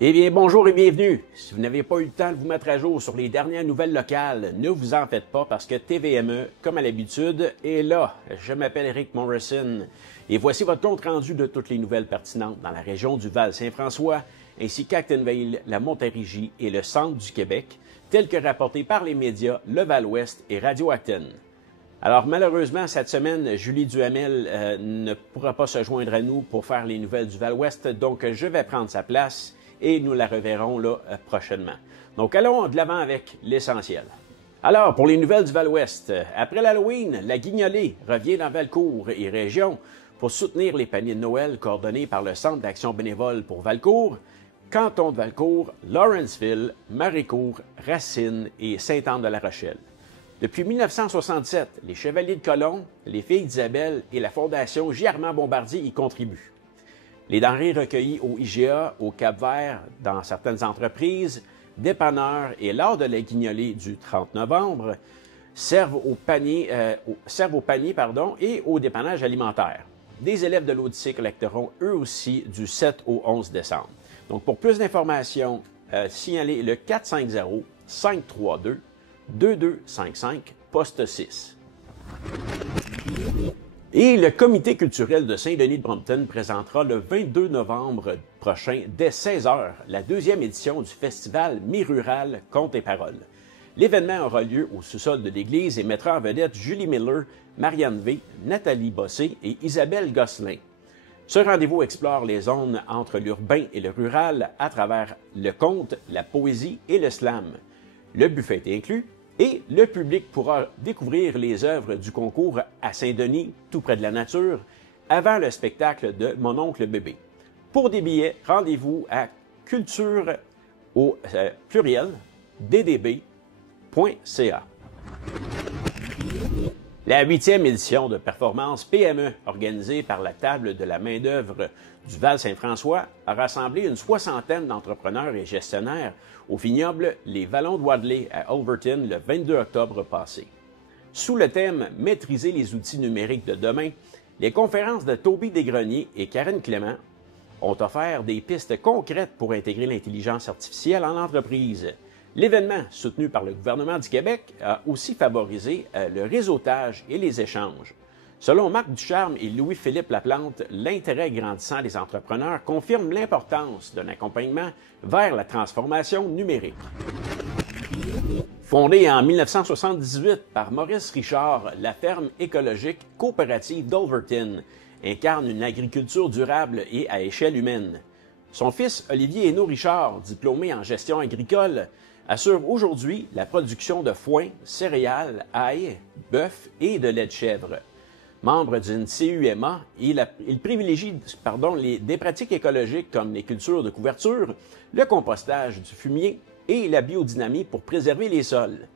Eh bien, bonjour et bienvenue. Si vous n'avez pas eu le temps de vous mettre à jour sur les dernières nouvelles locales, ne vous en faites pas parce que TVME, comme à l'habitude, est là. Je m'appelle Eric Morrison et voici votre compte rendu de toutes les nouvelles pertinentes dans la région du Val-Saint-François, ainsi qu'Actonville, la Montérégie et le centre du Québec, tels que rapportés par les médias Le Val-Ouest et Radio Acton. Alors malheureusement, cette semaine, Julie Duhamel ne pourra pas se joindre à nous pour faire les nouvelles du Val-Ouest, donc je vais prendre sa place et nous la reverrons là prochainement. Donc allons de l'avant avec l'essentiel. Alors, pour les nouvelles du Val-Ouest, après l'Halloween, la Guignolée revient dans Valcourt et région pour soutenir les paniers de Noël coordonnés par le Centre d'action bénévole pour Valcourt, Canton de Valcourt, Lawrenceville, Marécourt, Racine et Sainte-Anne-de-la-Rochelle. Depuis 1967, les Chevaliers de Colomb, les Filles d'Isabelle et la Fondation J. Armand Bombardier y contribuent. Les denrées recueillies au IGA, au Cap-Vert, dans certaines entreprises, dépanneurs et lors de la Guignolée du 30 novembre, servent au panier et au dépannage alimentaire. Des élèves de l'Odyssée collecteront eux aussi du 7 au 11 décembre. Donc, pour plus d'informations, signalez le 450-532-2255, poste 6. Et le Comité culturel de Saint-Denis-de-Brompton présentera le 22 novembre prochain, dès 16h, la deuxième édition du festival Mi-Rural Contes et Paroles. L'événement aura lieu au sous-sol de l'église et mettra en vedette Julie Miller, Marianne V, Nathalie Bossé et Isabelle Gosselin. Ce rendez-vous explore les zones entre l'urbain et le rural à travers le conte, la poésie et le slam. Le buffet est inclus. Et le public pourra découvrir les œuvres du concours à Saint-Denis, tout près de la nature, avant le spectacle de Mon oncle bébé. Pour des billets, rendez-vous à culture au pluriel ddb.ca. La 8e édition de Performance PME, organisée par la Table de la main-d'œuvre du Val-Saint-François, a rassemblé une soixantaine d'entrepreneurs et gestionnaires au vignoble Les Vallons de Wadley à Overton le 22 octobre passé. Sous le thème « Maîtriser les outils numériques de demain », les conférences de Toby Desgreniers et Karen Clément ont offert des pistes concrètes pour intégrer l'intelligence artificielle en entreprise. L'événement, soutenu par le gouvernement du Québec, a aussi favorisé le réseautage et les échanges. Selon Marc Ducharme et Louis-Philippe Laplante, l'intérêt grandissant des entrepreneurs confirme l'importance d'un accompagnement vers la transformation numérique. Fondée en 1978 par Maurice Richard, la ferme écologique coopérative d'Overton incarne une agriculture durable et à échelle humaine. Son fils Olivier Hénaud Richard, diplômé en gestion agricole, assure aujourd'hui la production de foin, céréales, ail, bœuf et de lait de chèvre. Membre d'une CUMA, il privilégie des pratiques écologiques comme les cultures de couverture, le compostage du fumier et la biodynamie pour préserver les sols.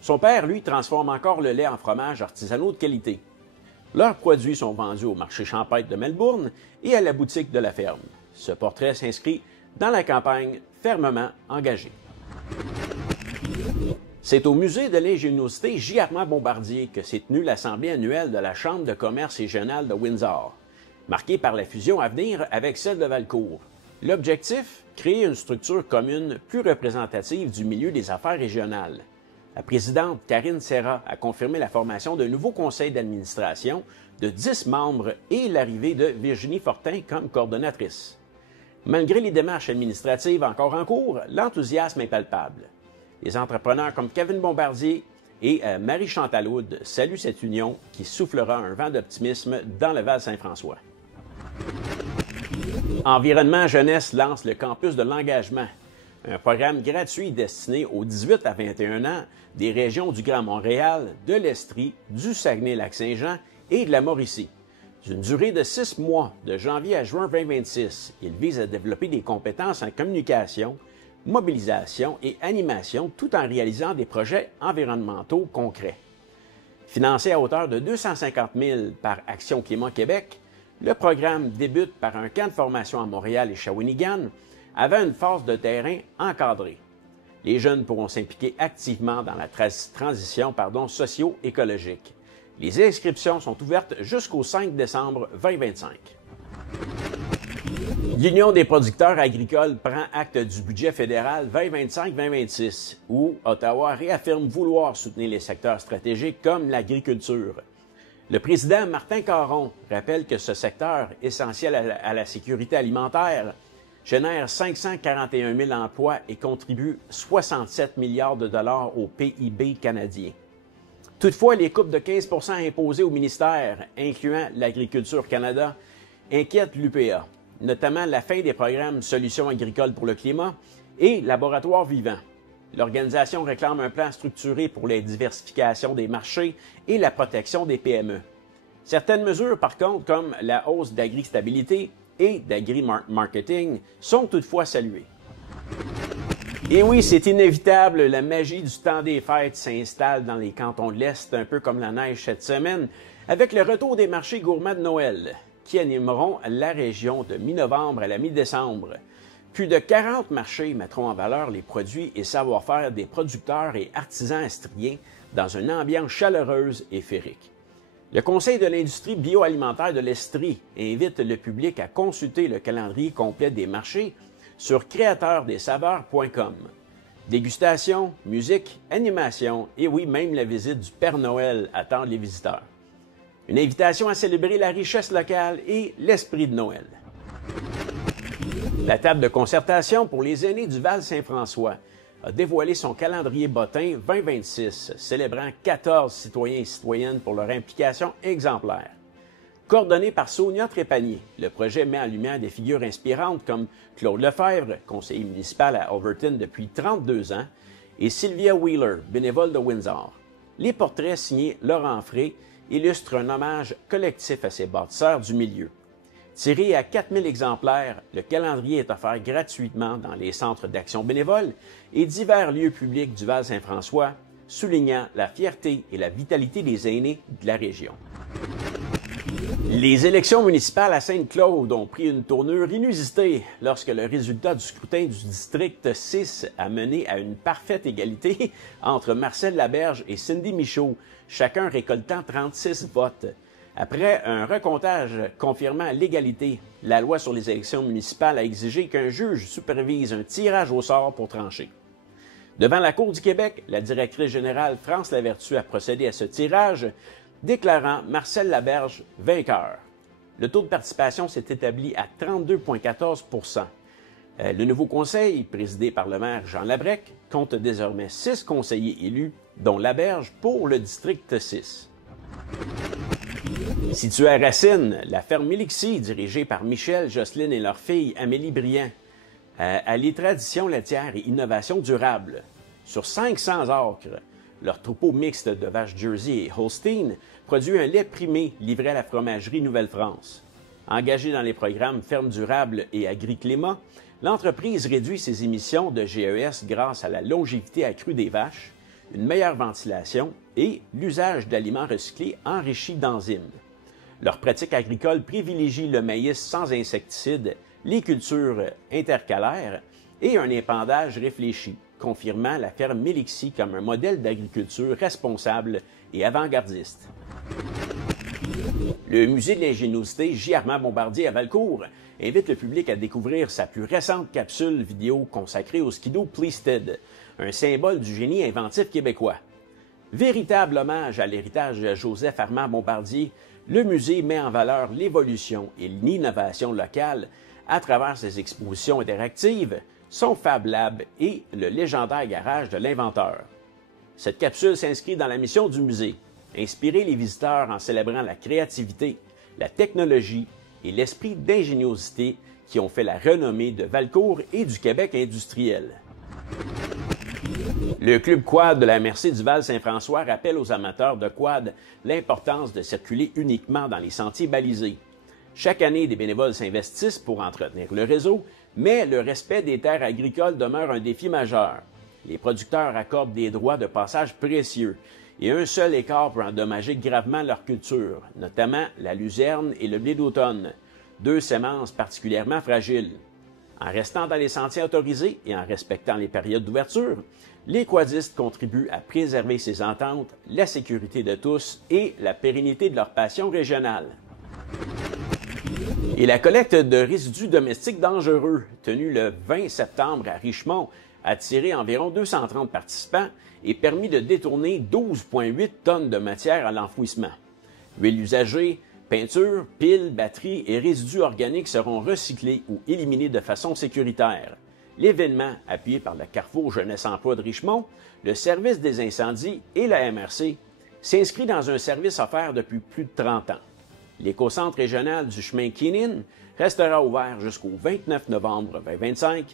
Son père, lui, transforme encore le lait en fromage artisanaux de qualité. Leurs produits sont vendus au marché champêtre de Melbourne et à la boutique de la ferme. Ce portrait s'inscrit dans la campagne Fermement engagé. C'est au Musée de l'ingéniosité J. Armand Bombardier que s'est tenue l'Assemblée annuelle de la Chambre de commerce régionale de Windsor, marquée par la fusion à venir avec celle de Valcourt. L'objectif, créer une structure commune plus représentative du milieu des affaires régionales. La présidente Karine Serra a confirmé la formation d'un nouveau conseil d'administration de 10 membres et l'arrivée de Virginie Fortin comme coordonnatrice. Malgré les démarches administratives encore en cours, l'enthousiasme est palpable. Les entrepreneurs comme Kevin Bombardier et Marie-Chantal Houde saluent cette union qui soufflera un vent d'optimisme dans le Val-Saint-François. Environnement Jeunesse lance le campus de l'engagement, un programme gratuit destiné aux 18 à 21 ans des régions du Grand Montréal, de l'Estrie, du Saguenay-Lac-Saint-Jean et de la Mauricie. D'une durée de 6 mois, de janvier à juin 2026, il vise à développer des compétences en communication, mobilisation et animation tout en réalisant des projets environnementaux concrets. Financé à hauteur de 250 000 par Action Climat Québec, le programme débute par un camp de formation à Montréal et Shawinigan avec une phase de terrain encadrée. Les jeunes pourront s'impliquer activement dans la transition socio-écologique. Les inscriptions sont ouvertes jusqu'au 5 décembre 2025. L'Union des producteurs agricoles prend acte du budget fédéral 2025-2026, où Ottawa réaffirme vouloir soutenir les secteurs stratégiques comme l'agriculture. Le président Martin Caron rappelle que ce secteur, essentiel à la sécurité alimentaire, génère 541 000 emplois et contribue 67 milliards de dollars au PIB canadien. Toutefois, les coupes de 15 % imposées au ministère, incluant l'Agriculture Canada, inquiètent l'UPA, notamment la fin des programmes Solutions agricoles pour le climat et Laboratoire vivant. L'organisation réclame un plan structuré pour la diversification des marchés et la protection des PME. Certaines mesures, par contre, comme la hausse d'agri-stabilité et d'agri-marketing, sont toutefois saluées. Et oui, c'est inévitable, la magie du temps des fêtes s'installe dans les cantons de l'Est, un peu comme la neige cette semaine, avec le retour des marchés gourmands de Noël, qui animeront la région de mi-novembre à la mi-décembre. Plus de 40 marchés mettront en valeur les produits et savoir-faire des producteurs et artisans estriens dans une ambiance chaleureuse et féerique. Le Conseil de l'industrie bioalimentaire de l'Estrie invite le public à consulter le calendrier complet des marchés sur créateursdessaveurs.com. Dégustation, musique, animation et oui, même la visite du Père Noël attendent les visiteurs. Une invitation à célébrer la richesse locale et l'esprit de Noël. La table de concertation pour les aînés du Val-Saint-François a dévoilé son calendrier bottin 2026, célébrant 14 citoyens et citoyennes pour leur implication exemplaire. Coordonné par Sonia Trépanier, le projet met en lumière des figures inspirantes comme Claude Lefebvre, conseiller municipal à Overton depuis 32 ans, et Sylvia Wheeler, bénévole de Windsor. Les portraits signés Laurent Frey illustrent un hommage collectif à ces bâtisseurs du milieu. Tiré à 4000 exemplaires, le calendrier est offert gratuitement dans les centres d'action bénévole et divers lieux publics du Val-Saint-François, soulignant la fierté et la vitalité des aînés de la région. Les élections municipales à Sainte-Claude ont pris une tournure inusitée lorsque le résultat du scrutin du district 6 a mené à une parfaite égalité entre Marcel Laberge et Cindy Michaud, chacun récoltant 36 votes. Après un recomptage confirmant l'égalité, la loi sur les élections municipales a exigé qu'un juge supervise un tirage au sort pour trancher. Devant la Cour du Québec, la directrice générale France Lavertu a procédé à ce tirage, déclarant Marcel Laberge vainqueur. Le taux de participation s'est établi à 32,14 %. Le nouveau conseil, présidé par le maire Jean Labrec, compte désormais 6 conseillers élus, dont Laberge pour le district 6. Située à Racine, la ferme Mélixie, dirigée par Michel, Jocelyne et leur fille Amélie Briand, allie tradition laitière et innovation durable. Sur 500 acres, leur troupeau mixte de vaches Jersey et Holstein produit un lait primé livré à la fromagerie Nouvelle-France. Engagée dans les programmes Ferme durable et Agri-Climat, l'entreprise réduit ses émissions de GES grâce à la longévité accrue des vaches, une meilleure ventilation et l'usage d'aliments recyclés enrichis d'enzymes. Leur pratique agricole privilégie le maïs sans insecticides, les cultures intercalaires et un épandage réfléchi, confirmant la ferme Mélixie comme un modèle d'agriculture responsable et avant-gardiste. Le Musée de l'ingéniosité J. Armand Bombardier à Valcourt invite le public à découvrir sa plus récente capsule vidéo consacrée au skidoo Pleasted, un symbole du génie inventif québécois. Véritable hommage à l'héritage de Joseph Armand Bombardier, le musée met en valeur l'évolution et l'innovation locale à travers ses expositions interactives, son Fab Lab et le légendaire garage de l'inventeur. Cette capsule s'inscrit dans la mission du musée, inspirer les visiteurs en célébrant la créativité, la technologie et l'esprit d'ingéniosité qui ont fait la renommée de Valcourt et du Québec industriel. Le Club Quad de la MRC du Val-Saint-François rappelle aux amateurs de quad l'importance de circuler uniquement dans les sentiers balisés. Chaque année, des bénévoles s'investissent pour entretenir le réseau, mais le respect des terres agricoles demeure un défi majeur. Les producteurs accordent des droits de passage précieux et un seul écart peut endommager gravement leur culture, notamment la luzerne et le blé d'automne, deux semences particulièrement fragiles. En restant dans les sentiers autorisés et en respectant les périodes d'ouverture, les quadistes contribuent à préserver ces ententes, la sécurité de tous et la pérennité de leur passion régionale. Et la collecte de résidus domestiques dangereux, tenue le 20 septembre à Richmond, a attiré environ 230 participants et permis de détourner 12,8 tonnes de matière à l'enfouissement. Huile usagée, peinture, piles, batteries et résidus organiques seront recyclés ou éliminés de façon sécuritaire. L'événement, appuyé par le Carrefour Jeunesse Emploi de Richmond, le Service des incendies et la MRC, s'inscrit dans un service offert depuis plus de 30 ans. L'écocentre régional du chemin Keenan restera ouvert jusqu'au 29 novembre 2025,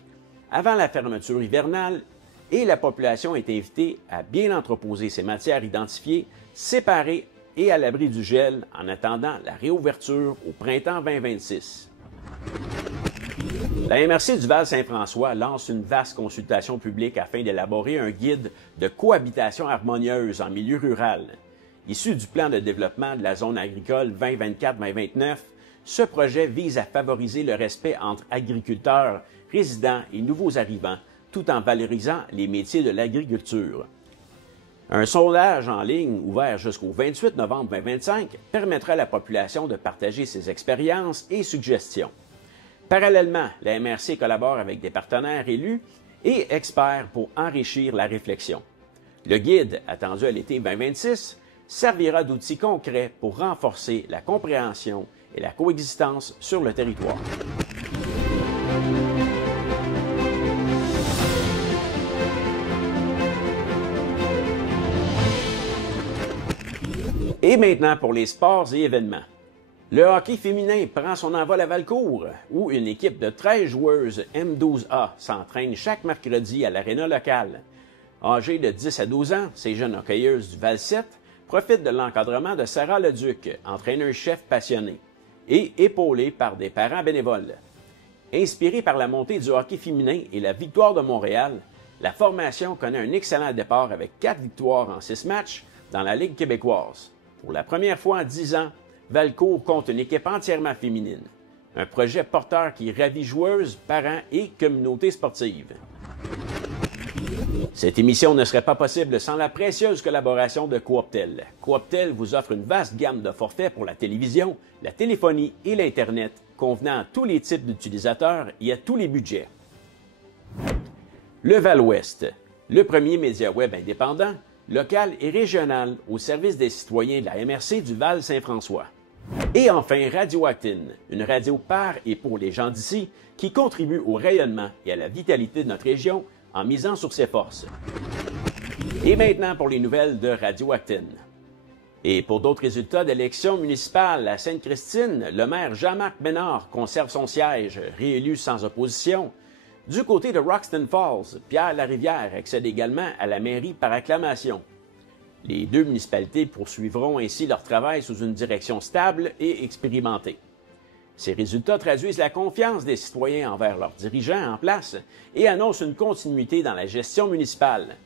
avant la fermeture hivernale, et la population est invitée à bien entreposer ses matières identifiées, séparées et à l'abri du gel en attendant la réouverture au printemps 2026. La MRC du Val-Saint-François lance une vaste consultation publique afin d'élaborer un guide de cohabitation harmonieuse en milieu rural. Issu du plan de développement de la zone agricole 2024-2029, ce projet vise à favoriser le respect entre agriculteurs, résidents et nouveaux arrivants, tout en valorisant les métiers de l'agriculture. Un sondage en ligne ouvert jusqu'au 28 novembre 2025 permettra à la population de partager ses expériences et suggestions. Parallèlement, la MRC collabore avec des partenaires élus et experts pour enrichir la réflexion. Le guide, attendu à l'été 2026, servira d'outil concret pour renforcer la compréhension et la coexistence sur le territoire. Et maintenant pour les sports et événements. Le hockey féminin prend son envol à Valcourt, où une équipe de 13 joueuses M12A s'entraîne chaque mercredi à l'aréna locale. Âgées de 10 à 12 ans, ces jeunes hockeyeuses du Val-7 profitent de l'encadrement de Sarah Leduc, entraîneur-chef passionné, et épaulée par des parents bénévoles. Inspirée par la montée du hockey féminin et la victoire de Montréal, la formation connaît un excellent départ avec 4 victoires en 6 matchs dans la Ligue québécoise. Pour la première fois en 10 ans, Valcourt compte une équipe entièrement féminine. Un projet porteur qui ravit joueuses, parents et communautés sportives. Cette émission ne serait pas possible sans la précieuse collaboration de Cooptel. Cooptel vous offre une vaste gamme de forfaits pour la télévision, la téléphonie et l'Internet, convenant à tous les types d'utilisateurs et à tous les budgets. Le Val-Ouest, le premier média web indépendant, local et régional au service des citoyens de la MRC du Val-Saint-François. Et enfin, Radio Actine, une radio par et pour les gens d'ici qui contribue au rayonnement et à la vitalité de notre région en misant sur ses forces. Et maintenant pour les nouvelles de Radio Actine. Et pour d'autres résultats d'élections municipales à Sainte-Christine, le maire Jean-Marc Ménard conserve son siège, réélu sans opposition. Du côté de Roxton Falls, Pierre Larivière accède également à la mairie par acclamation. Les deux municipalités poursuivront ainsi leur travail sous une direction stable et expérimentée. Ces résultats traduisent la confiance des citoyens envers leurs dirigeants en place et annoncent une continuité dans la gestion municipale.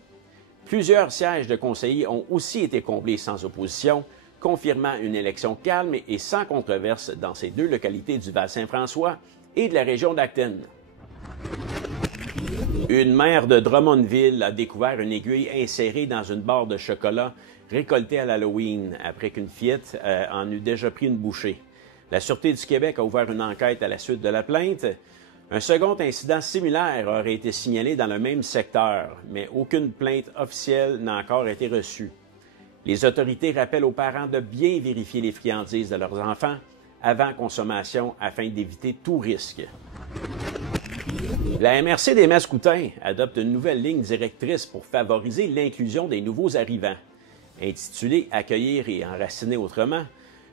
Plusieurs sièges de conseillers ont aussi été comblés sans opposition, confirmant une élection calme et sans controverse dans ces deux localités du Val-Saint-François et de la région d'Acton. Une mère de Drummondville a découvert une aiguille insérée dans une barre de chocolat récoltée à l'Halloween après qu'une fillette en eût déjà pris une bouchée. La Sûreté du Québec a ouvert une enquête à la suite de la plainte. Un second incident similaire aurait été signalé dans le même secteur, mais aucune plainte officielle n'a encore été reçue. Les autorités rappellent aux parents de bien vérifier les friandises de leurs enfants avant consommation afin d'éviter tout risque. La MRC des Mascoutins adopte une nouvelle ligne directrice pour favoriser l'inclusion des nouveaux arrivants. Intitulé « Accueillir et enraciner autrement »,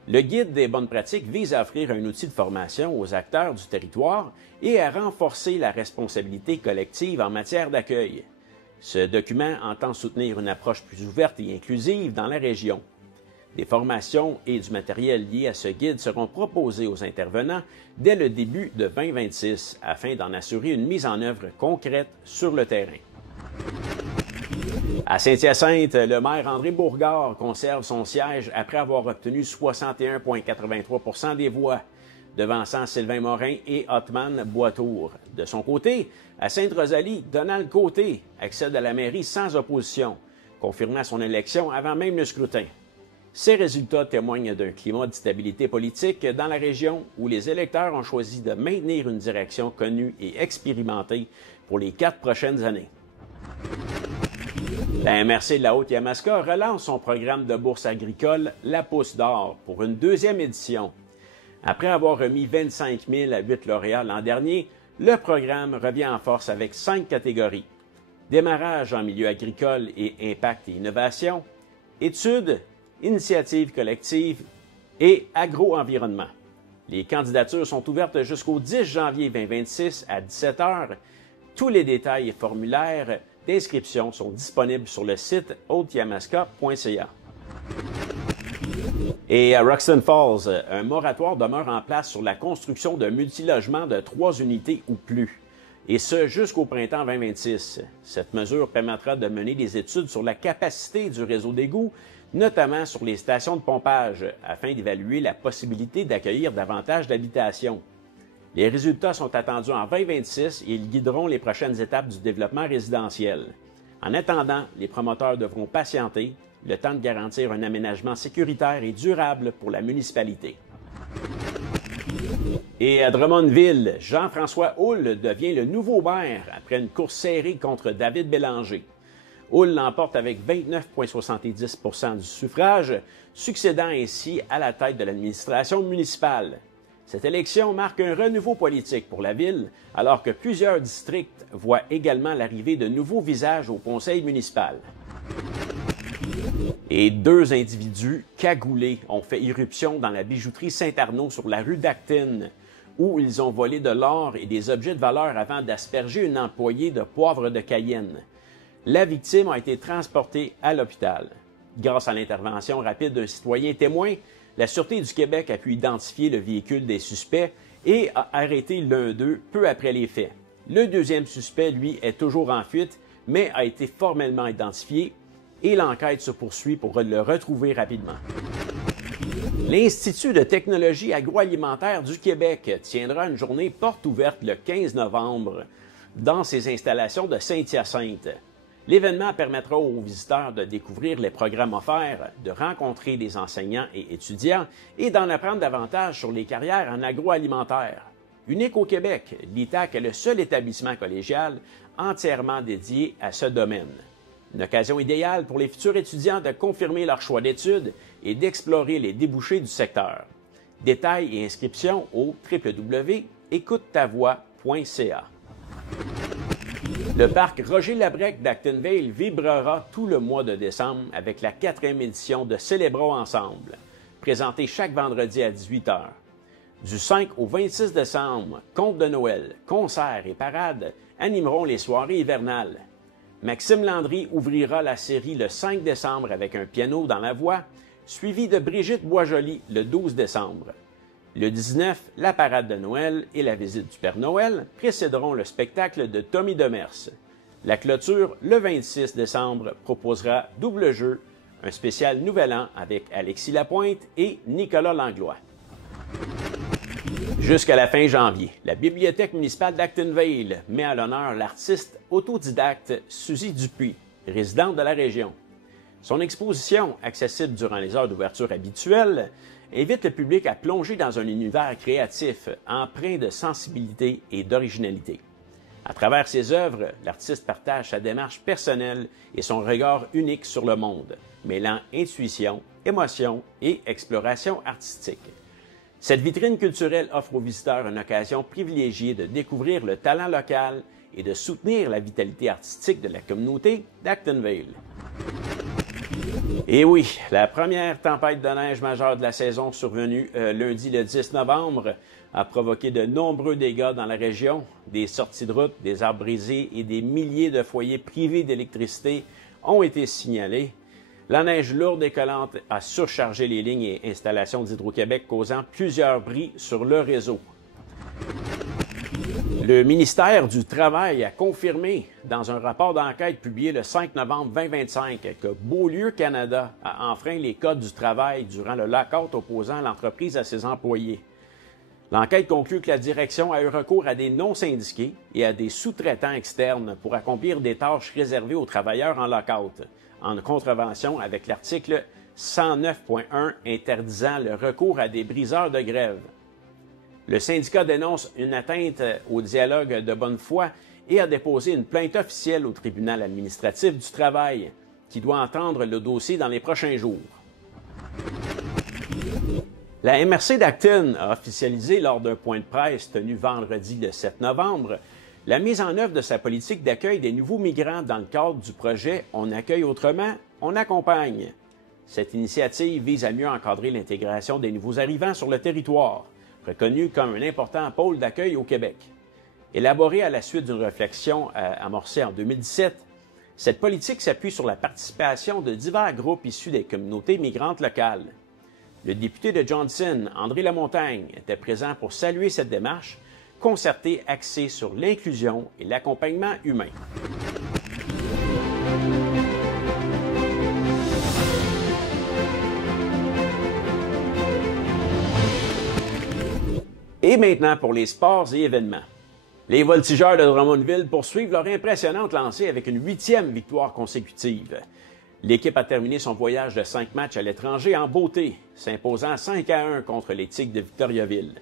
le guide des bonnes pratiques vise à offrir un outil de formation aux acteurs du territoire et à renforcer la responsabilité collective en matière d'accueil. Ce document entend soutenir une approche plus ouverte et inclusive dans la région. Des formations et du matériel liés à ce guide seront proposés aux intervenants dès le début de 2026 afin d'en assurer une mise en œuvre concrète sur le terrain. À Saint-Hyacinthe, le maire André Bourgard conserve son siège après avoir obtenu 61,83 % des voix, devançant Sylvain Morin et Othman Boitour. De son côté, à Sainte-Rosalie, Donald Côté accède à la mairie sans opposition, confirmant son élection avant même le scrutin. Ces résultats témoignent d'un climat de stabilité politique dans la région où les électeurs ont choisi de maintenir une direction connue et expérimentée pour les 4 prochaines années. La MRC de la Haute-Yamaska relance son programme de bourse agricole La Pousse d'Or pour une deuxième édition. Après avoir remis 25 000 à 8 lauréats l'an dernier, le programme revient en force avec 5 catégories. Démarrage en milieu agricole et impact et innovation, études, initiatives collectives et agro-environnement. Les candidatures sont ouvertes jusqu'au 10 janvier 2026 à 17 h. Tous les détails et formulaires d'inscription sont disponibles sur le site hauteyamaska.ca. Et à Roxton Falls, un moratoire demeure en place sur la construction d'un multilogement de 3 unités ou plus, et ce jusqu'au printemps 2026. Cette mesure permettra de mener des études sur la capacité du réseau d'égouts, notamment sur les stations de pompage, afin d'évaluer la possibilité d'accueillir davantage d'habitations. Les résultats sont attendus en 2026 et ils guideront les prochaines étapes du développement résidentiel. En attendant, les promoteurs devront patienter, le temps de garantir un aménagement sécuritaire et durable pour la municipalité. Et à Drummondville, Jean-François Houle devient le nouveau maire après une course serrée contre David Bélanger. Houle l'emporte avec 29,70 % du suffrage, succédant ainsi à la tête de l'administration municipale. Cette élection marque un renouveau politique pour la ville, alors que plusieurs districts voient également l'arrivée de nouveaux visages au conseil municipal. Et 2 individus cagoulés ont fait irruption dans la bijouterie Saint-Arnaud sur la rue d'Acton, où ils ont volé de l'or et des objets de valeur avant d'asperger une employée de poivre de Cayenne. La victime a été transportée à l'hôpital. Grâce à l'intervention rapide d'un citoyen témoin, la Sûreté du Québec a pu identifier le véhicule des suspects et a arrêté l'un d'eux peu après les faits. Le deuxième suspect, lui, est toujours en fuite, mais a été formellement identifié et l'enquête se poursuit pour le retrouver rapidement. L'Institut de technologie agroalimentaire du Québec tiendra une journée porte ouverte le 15 novembre dans ses installations de Saint-Hyacinthe. L'événement permettra aux visiteurs de découvrir les programmes offerts, de rencontrer des enseignants et étudiants et d'en apprendre davantage sur les carrières en agroalimentaire. Unique au Québec, l'ITAC est le seul établissement collégial entièrement dédié à ce domaine. Une occasion idéale pour les futurs étudiants de confirmer leur choix d'études et d'explorer les débouchés du secteur. Détails et inscriptions au www.écoute-ta-voix.ca. Le parc Roger Labrec d'Actonville vibrera tout le mois de décembre avec la 4e édition de Célébrons ensemble, présentée chaque vendredi à 18 h. Du 5 au 26 décembre, contes de Noël, concerts et parades animeront les soirées hivernales. Maxime Landry ouvrira la série le 5 décembre avec un piano dans la voix, suivi de Brigitte Boisjoli le 12 décembre. Le 19, la parade de Noël et la visite du Père Noël précéderont le spectacle de Tommy Demers. La clôture, le 26 décembre, proposera Double jeu, un spécial Nouvel An avec Alexis Lapointe et Nicolas Langlois. Jusqu'à la fin janvier, la Bibliothèque municipale d'Actonville met à l'honneur l'artiste autodidacte Suzy Dupuis, résidente de la région. Son exposition, accessible durant les heures d'ouverture habituelles, invite le public à plonger dans un univers créatif, empreint de sensibilité et d'originalité. À travers ses œuvres, l'artiste partage sa démarche personnelle et son regard unique sur le monde, mêlant intuition, émotion et exploration artistique. Cette vitrine culturelle offre aux visiteurs une occasion privilégiée de découvrir le talent local et de soutenir la vitalité artistique de la communauté d'Actonville. Et oui, la première tempête de neige majeure de la saison survenue lundi le 10 novembre a provoqué de nombreux dégâts dans la région, des sorties de route, des arbres brisés et des milliers de foyers privés d'électricité ont été signalés. La neige lourde et collante a surchargé les lignes et installations d'Hydro-Québec, causant plusieurs bris sur le réseau. Le ministère du Travail a confirmé dans un rapport d'enquête publié le 5 novembre 2025 que Beaulieu Canada a enfreint les codes du travail durant le lockout opposant l'entreprise à ses employés. L'enquête conclut que la direction a eu recours à des non-syndiqués et à des sous-traitants externes pour accomplir des tâches réservées aux travailleurs en lockout, en contravention avec l'article 109.1 interdisant le recours à des briseurs de grève. Le syndicat dénonce une atteinte au dialogue de bonne foi et a déposé une plainte officielle au tribunal administratif du travail, qui doit entendre le dossier dans les prochains jours. La MRC d'Acton a officialisé lors d'un point de presse tenu vendredi le 7 novembre la mise en œuvre de sa politique d'accueil des nouveaux migrants dans le cadre du projet « On accueille autrement, on accompagne ». Cette initiative vise à mieux encadrer l'intégration des nouveaux arrivants sur le territoire, reconnu comme un important pôle d'accueil au Québec. Élaborée à la suite d'une réflexion amorcée en 2017, cette politique s'appuie sur la participation de divers groupes issus des communautés migrantes locales. Le député de Johnson, André Lamontagne, était présent pour saluer cette démarche concertée axée sur l'inclusion et l'accompagnement humain. Et maintenant pour les sports et événements. Les Voltigeurs de Drummondville poursuivent leur impressionnante lancée avec une 8e victoire consécutive. L'équipe a terminé son voyage de 5 matchs à l'étranger en beauté, s'imposant 5-1 contre les Tigres de Victoriaville.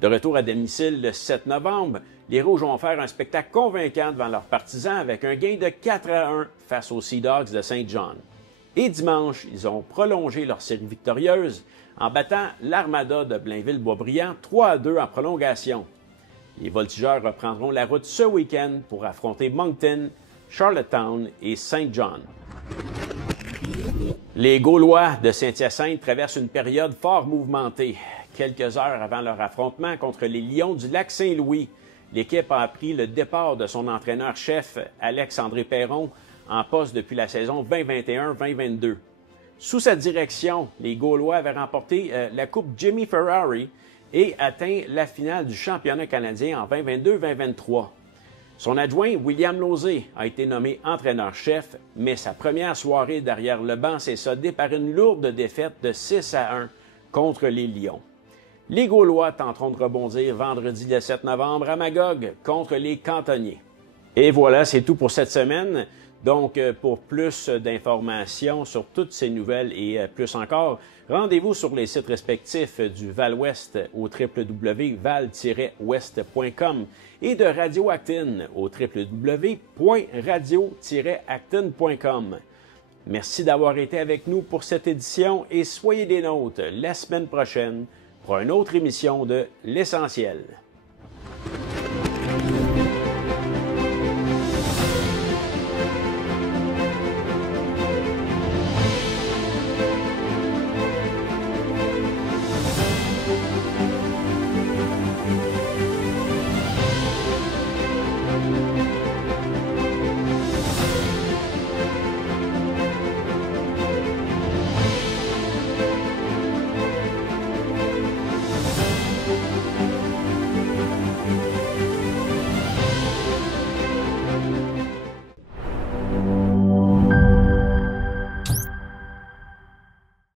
De retour à domicile le 7 novembre, les Rouges ont offert un spectacle convaincant devant leurs partisans avec un gain de 4-1 face aux Sea Dogs de Saint John. Et dimanche, ils ont prolongé leur série victorieuse en battant l'Armada de Blainville-Boisbriand 3-2 en prolongation. Les Voltigeurs reprendront la route ce week-end pour affronter Moncton, Charlottetown et Saint John. Les Gaulois de Saint-Hyacinthe traversent une période fort mouvementée. Quelques heures avant leur affrontement contre les Lions du Lac-Saint-Louis, l'équipe a appris le départ de son entraîneur-chef, Alex-André Perron, en poste depuis la saison 2021-2022. Sous sa direction, les Gaulois avaient remporté la Coupe Jimmy Ferrari et atteint la finale du championnat canadien en 2022-2023. Son adjoint, William Lauzé, a été nommé entraîneur-chef, mais sa première soirée derrière le banc s'est soldée par une lourde défaite de 6-1 contre les Lions. Les Gaulois tenteront de rebondir vendredi le 7 novembre à Magog contre les Cantonniers. Et voilà, c'est tout pour cette semaine. Donc, pour plus d'informations sur toutes ces nouvelles et plus encore, rendez-vous sur les sites respectifs du Val-Ouest au www.val-ouest.com et de Radio Acton au www.radio-acton.com. Merci d'avoir été avec nous pour cette édition et soyez des nôtres la semaine prochaine pour une autre émission de L'Essentiel.